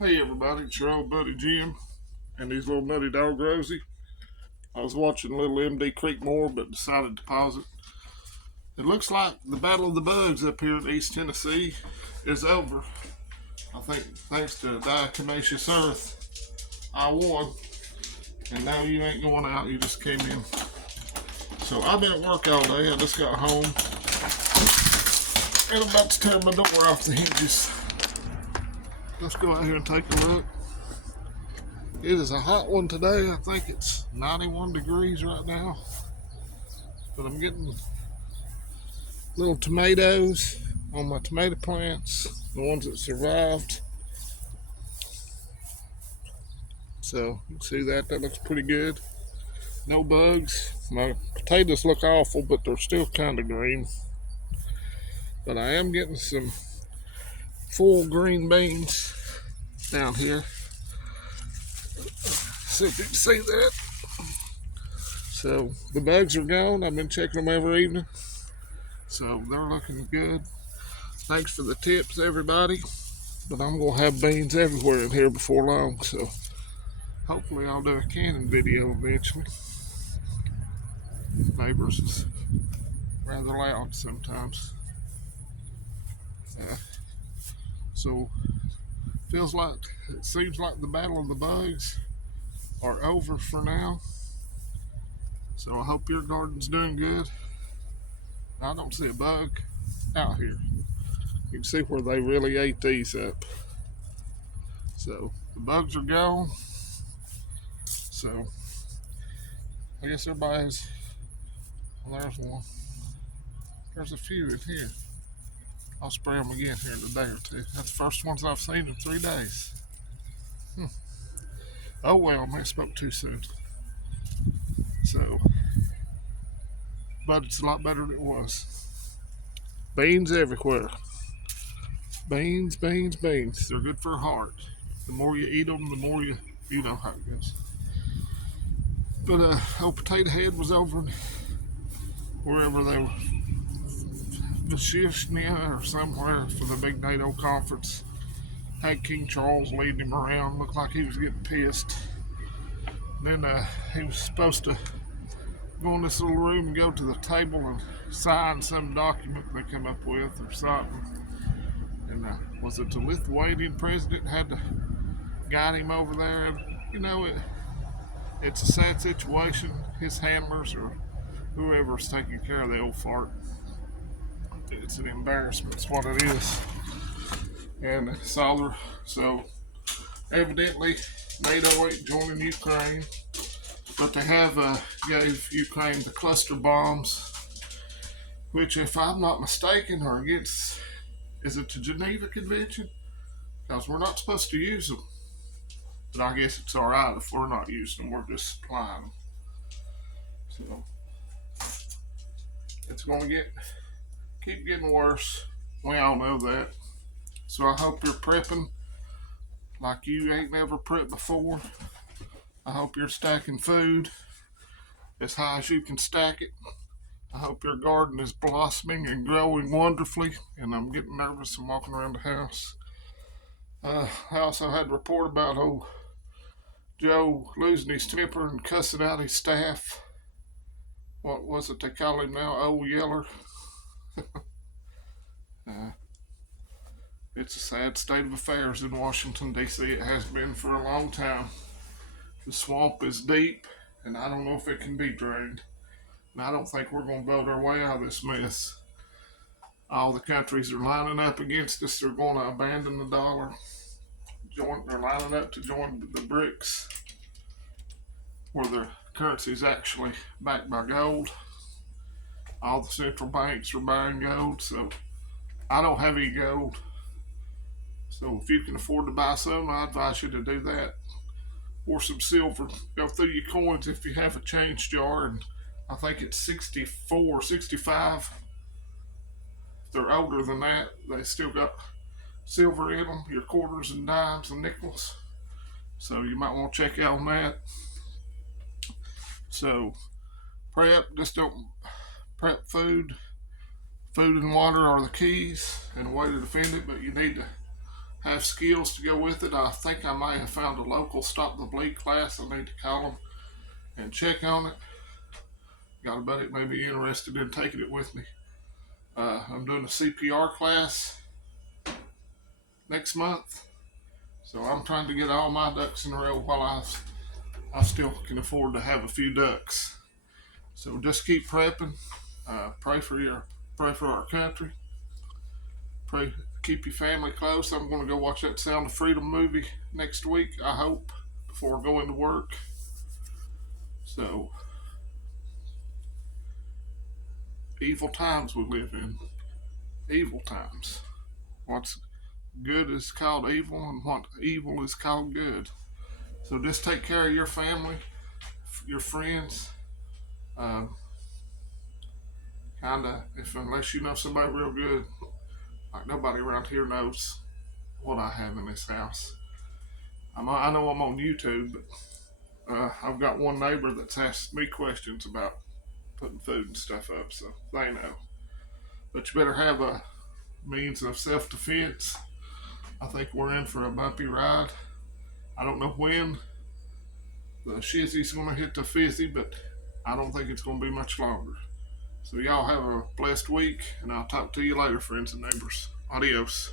Hey everybody, it's your old buddy Jim and his little nutty dog Rosie. I was watching little MD Creekmore but decided to pause it. It looks like the Battle of the Bugs up here in East Tennessee is over. I think thanks to Diatomaceous Earth, I won. And now you ain't going out, you just came in. So I've been at work all day. I just got home and I'm about to tear my door off the hinges. Let's go out here and take a look. It is a hot one today. I think it's 91 degrees right now. But I'm getting little tomatoes on my tomato plants, the ones that survived. So you can see that looks pretty good. No bugs. My potatoes look awful, but they're still kind of green. But I am getting some full green beans down here. See if you can see that. So the bugs are gone. I've been checking them every evening. So they're looking good. Thanks for the tips, everybody. But I'm going to have beans everywhere in here before long. So hopefully I'll do a canning video eventually. Neighbors is rather loud sometimes. So it seems like the Battle of the Bugs are over for now. So I hope your garden's doing good. I don't see a bug out here. You can see where they really ate these up. So the bugs are gone. So I guess everybody's, well, there's one. There's a few in here. I'll spray them again here in a day or two. That's the first ones I've seen in 3 days. Oh well, I spoke too soon. So, but it's a lot better than it was. Beans everywhere. Beans, beans, beans. They're good for a heart. The more you eat them, the more you know how it goes. But old Potato Head was over wherever they were, Vashishnia or somewhere for the big NATO conference. Had King Charles leading him around. Looked like he was getting pissed. And then he was supposed to go in this little room and go to the table and sign some document they come up with or something. And was it the Lithuanian president had to guide him over there? And, you know, it's a sad situation. His handlers or whoever's taking care of the old fart. It's an embarrassment. It's what it is. And so evidently NATO ain't joining Ukraine, but they have gave Ukraine the cluster bombs, which, if I'm not mistaken, are against, is it the Geneva Convention? Because we're not supposed to use them. But I guess it's all right if we're not using them. We're just supplying them. So it's going to keep getting worse. We all know that. So I hope you're prepping like you ain't never prepped before. I hope you're stacking food as high as you can stack it. I hope your garden is blossoming and growing wonderfully. And I'm getting nervous and walking around the house. I also had a report about old Joe losing his temper and cussing out his staff. What was it they call him now? Old Yeller. It's a sad state of affairs in Washington, D.C. It has been for a long time. The swamp is deep, and I don't know if it can be drained. And I don't think we're going to vote our way out of this mess. All the countries are lining up against us. They're going to abandon the dollar. They're lining up to join the BRICS, where their currency is actually backed by gold. All the central banks are buying gold, so I don't have any gold. So if you can afford to buy some, I advise you to do that. Or some silver. Go through your coins if you have a change jar, and I think it's 64, 65. If they're older than that, they still got silver in them, your quarters and dimes and nickels. So you might want to check out on that. So just don't prep food. Food and water are the keys and a way to defend it, but you need to have skills to go with it. I think I might have found a local Stop the Bleed class. I need to call them and check on it. Got a buddy that may be interested in taking it with me. I'm doing a CPR class next month, so I'm trying to get all my ducks in a row while I still can afford to have a few ducks. So just keep prepping. Pray for our country. Pray, keep your family close. I'm going to go watch that Sound of Freedom movie next week, I hope, before going to work. So, evil times we live in. Evil times. What's good is called evil, and what evil is called good. So just take care of your family, your friends. Uh, unless you know somebody real good, like nobody around here knows what I have in this house. I know I'm on YouTube, but I've got one neighbor that's asked me questions about putting food and stuff up, so they know. But you better have a means of self-defense. I think we're in for a bumpy ride. I don't know when the shizzy's going to hit the fizzy, but I don't think it's going to be much longer. So y'all have a blessed week, and I'll talk to you later, friends and neighbors. Adios.